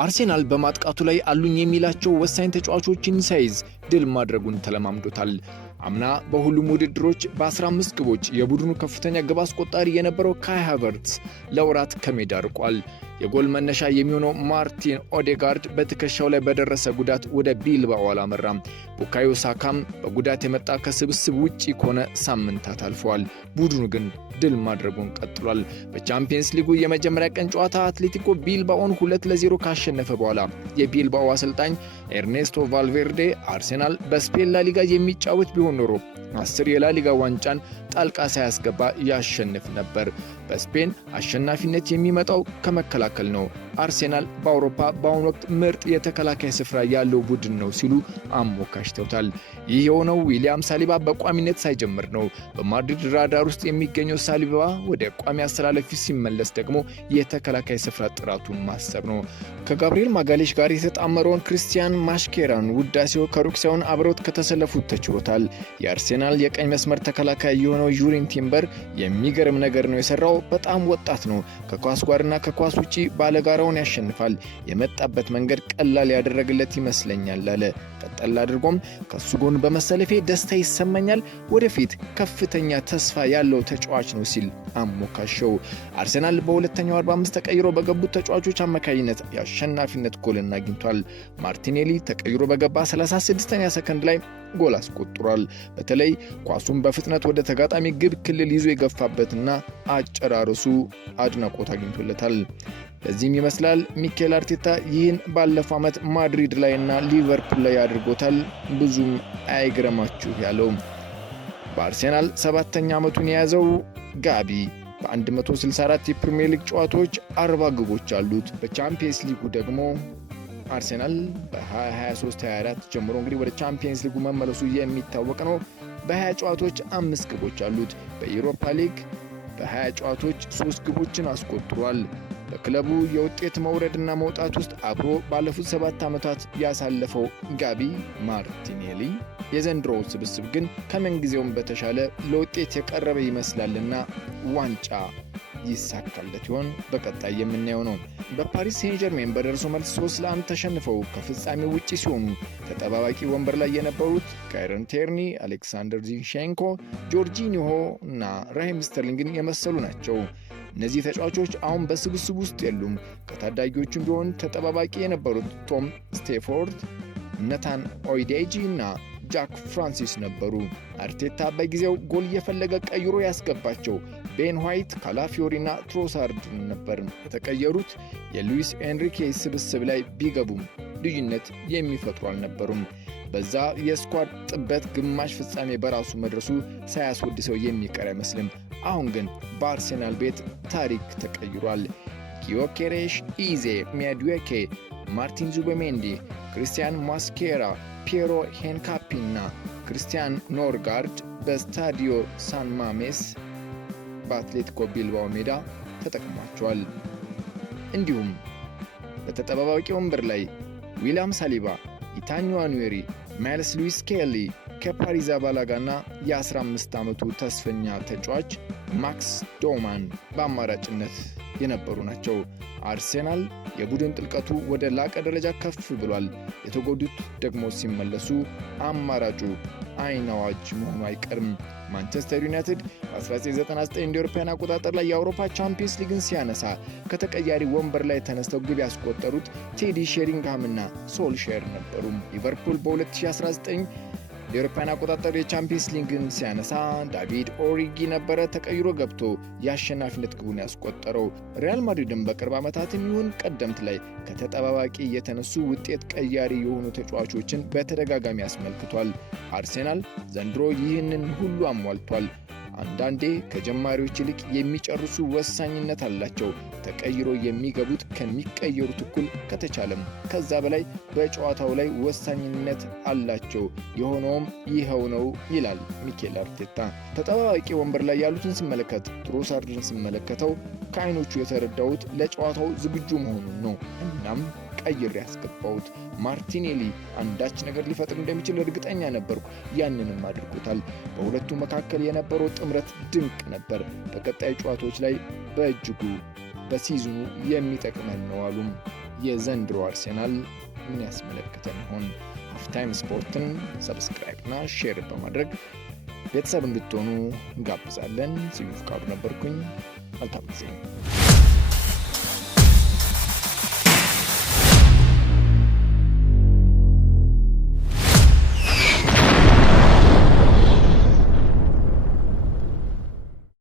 አርሴናል በማጥቃቱ ላይ አሉኝ የሚላቸው ወሳኝ ተጫዋቾችን ሳይዝ ድል ማድረጉን ተለማምዶታል። አምና በሁሉም ውድድሮች በ15 ግቦች የቡድኑ ከፍተኛ ግብ አስቆጣሪ የነበረው ካይ ሃቨርትዝ ለወራት ከሜዳ ርቋል። የጎል መነሻ የሚሆነው ማርቲን ኦዴጋርድ በትከሻው ላይ በደረሰ ጉዳት ወደ ቢልባኦ አላመራም። ቡካዮ ሳካም በጉዳት የመጣ ከስብስብ ውጪ ከሆነ ሳምንታት አልፈዋል። ቡድኑ ግን ድል ማድረጉን ቀጥሏል። በቻምፒየንስ ሊጉ የመጀመሪያ ቀን ጨዋታ አትሌቲኮ ቢልባኦን 2-0 ካሸነፈ በኋላ የቢልባኦ አሰልጣኝ ኤርኔስቶ ቫልቬርዴ አርሴናል በስፔን ላሊጋ የሚጫወት ቢሆን ኖሮ 10 የላሊጋ ዋንጫን ጣልቃ ሳያስገባ ያሸንፍ ነበር። በስፔን አሸናፊነት የሚመጣው ከመከላከል ነው። አርሴናል በአውሮፓ በአሁኑ ወቅት ምርጥ የተከላካይ ስፍራ ያለው ቡድን ነው ሲሉ አሞካሽተውታል። ይህ የሆነው ዊሊያም ሳሊባ በቋሚነት ሳይጀምር ነው። በማድሪድ ራዳር ውስጥ የሚገኘው ሳሊባ ወደ ቋሚ አስተላለፊ ሲመለስ ደግሞ የተከላካይ ስፍራ ጥራቱን ማሰብ ነው። ከጋብሪኤል ማጋሌሽ ጋር የተጣመረውን ክርስቲያን ማሽኬራን ውዳሴው ከሩቅ ሳይሆን አብረውት ከተሰለፉት ተችሎታል። የአርሴናል የቀኝ መስመር ተከላካይ የሆነው ዩሪን ቲምበር የሚገርም ነገር ነው የሰራው። በጣም ወጣት ነው። ከኳስ ጋርና ከኳስ ውጪ ባለጋራውን ያሸንፋል። የመጣበት መንገድ ቀላል ያደረገለት ይመስለኛል አለ። ቀጠል አድርጎም ከሱ ጎን በመሰለፌ ደስታ ይሰማኛል፣ ወደፊት ከፍተኛ ተስፋ ያለው ተጫዋች ነው ሲል አሞካሸው። አርሴናል በሁለተኛው 45 ተቀይሮ በገቡት ተጫዋቾች አማካኝነት የአሸናፊነት ጎልን አግኝቷል። ማርቲኔሊ ተቀይሮ በገባ 36ኛ ሰከንድ ላይ ጎል አስቆጥሯል። በተለይ ኳሱን በፍጥነት ወደ ተጋጣሚ ግብ ክልል ይዞ የገፋበትና አጨራረሱ አድናቆት አግኝቶለታል። ለዚህም ይመስላል ሚኬል አርቴታ ይህን ባለፈው ዓመት ማድሪድ ላይና ሊቨርፑል ላይ አድርጎታል፣ ብዙም አይግረማችሁ ያለው። በአርሴናል 7ኛ ዓመቱን የያዘው ጋቢ በ164 የፕሪሚየር ሊግ ጨዋታዎች 40 ግቦች አሉት። በቻምፒየንስ ሊጉ ደግሞ አርሴናል በ2023-24 ጀምሮ እንግዲህ ወደ ቻምፒየንስ ሊጉ መመለሱ የሚታወቅ ነው። በ20 ጨዋታዎች 5 ግቦች አሉት። በዩሮፓ ሊግ በ20 ጨዋታዎች 3 ግቦችን አስቆጥሯል። በክለቡ የውጤት መውረድና መውጣት ውስጥ አብሮ ባለፉት 7 ዓመታት ያሳለፈው ጋቢ ማርቲኔሊ የዘንድሮው ስብስብ ግን ከምንጊዜውም በተሻለ ለውጤት የቀረበ ይመስላልና ዋንጫ ይሳካለት ይሆን? በቀጣይ የምናየው ነው። በፓሪስ ሴን ጀርሜን በደርሶ መልስ 3-1 ተሸንፈው ከፍጻሜው ውጪ ሲሆኑ ተጠባባቂ ወንበር ላይ የነበሩት ካይረን ቴርኒ፣ አሌክሳንደር ዚንቼንኮ፣ ጆርጂኒሆ እና ራሂም ስተርሊንግን የመሰሉ ናቸው። እነዚህ ተጫዋቾች አሁን በስብስብ ውስጥ የሉም። ከታዳጊዎቹም ቢሆን ተጠባባቂ የነበሩት ቶም ስቴፎርድ፣ ነታን ኦይዴጂ እና ጃክ ፍራንሲስ ነበሩ። አርቴታ በጊዜው ጎል እየፈለገ ቀይሮ ያስገባቸው ቤን ዋይት፣ ካላፊዮሪና ትሮሳርድ ነበር። የተቀየሩት የሉዊስ ኤንሪኬ ስብስብ ላይ ቢገቡም ልዩነት የሚፈጥሩ አልነበሩም። በዛ የስኳድ ጥበት ግማሽ ፍጻሜ በራሱ መድረሱ ሳያስወድሰው የሚቀር አይመስልም። አሁን ግን በአርሴናል ቤት ታሪክ ተቀይሯል። ጊዮኬሬሽ ኢዜ፣ ሚያዱዌኬ፣ ማርቲን ዙቤሜንዲ፣ ክሪስቲያን ማስኬራ፣ ፒየሮ ሄንካፒ እና ክሪስቲያን ኖርጋርድ በስታዲዮ ሳን ማሜስ በአትሌቲኮ ቢልባኦ ሜዳ ተጠቅሟቸዋል። እንዲሁም በተጠባባቂ ወንበር ላይ ዊሊያም ሳሊባ፣ ኢታን ንዋኔሪ፣ ማይልስ ሉዊስ ስኬሊ፣ ኬፓ አሪዛባላጋና የ15 ዓመቱ ተስፈኛ ተጫዋች ማክስ ዶማን በአማራጭነት የነበሩ ናቸው። አርሴናል የቡድን ጥልቀቱ ወደ ላቀ ደረጃ ከፍ ብሏል። የተጎዱት ደግሞ ሲመለሱ አማራጩ አይን አዋጅ መሆኑ አይቀርም። ማንቸስተር ዩናይትድ በ1999 እንደ አውሮፓውያን አቆጣጠር ላይ የአውሮፓ ቻምፒየንስ ሊግን ሲያነሳ ከተቀያሪ ወንበር ላይ ተነስተው ግብ ያስቆጠሩት ቴዲ ሼሪንግሃም እና ሶልሼር ነበሩ። ሊቨርፑል በ2019 የአውሮፓውያን አቆጣጠር የቻምፒየንስ ሊግን ሲያነሳ ዳቪድ ኦሪጊ ነበረ ተቀይሮ ገብቶ የአሸናፊነት ግቡን ያስቆጠረው። ሪያል ማድሪድም በቅርብ ዓመታትም ይሁን ቀደምት ላይ ከተጠባባቂ የተነሱ ውጤት ቀያሪ የሆኑ ተጫዋቾችን በተደጋጋሚ አስመልክቷል። አርሴናል ዘንድሮ ይህንን ሁሉ አሟልቷል። አንዳንዴ ከጀማሪዎች ይልቅ የሚጨርሱ ወሳኝነት አላቸው። ተቀይሮ የሚገቡት ከሚቀየሩት እኩል ከተቻለም ከዛ በላይ በጨዋታው ላይ ወሳኝነት አላቸው። የሆነውም ይኸው ነው ይላል ሚኬል አርቴታ። ተጠባባቂ ወንበር ላይ ያሉትን ስመለከት ትሮሳርድን ስመለከተው ከአይኖቹ የተረዳሁት ለጨዋታው ዝግጁ መሆኑን ነው። እናም ቀይሬ ያስገባሁት ማርቲኔሊ አንዳች ነገር ሊፈጥር እንደሚችል እርግጠኛ ነበርኩ። ያንንም አድርጎታል። በሁለቱ መካከል የነበረው ጥምረት ድንቅ ነበር። በቀጣይ ጨዋታዎች ላይ በእጅጉ በሲዝኑ የሚጠቅመን ነው አሉም። የዘንድሮ አርሴናል ምን ያስመለክተን ይሆን? ሃፍታይም ስፖርትን ሰብስክራይብ እና ሼር በማድረግ ቤተሰብ እንድትሆኑ እንጋብዛለን። ሲሉ ፍቃዱ ነበርኩኝ። መልካም ጊዜ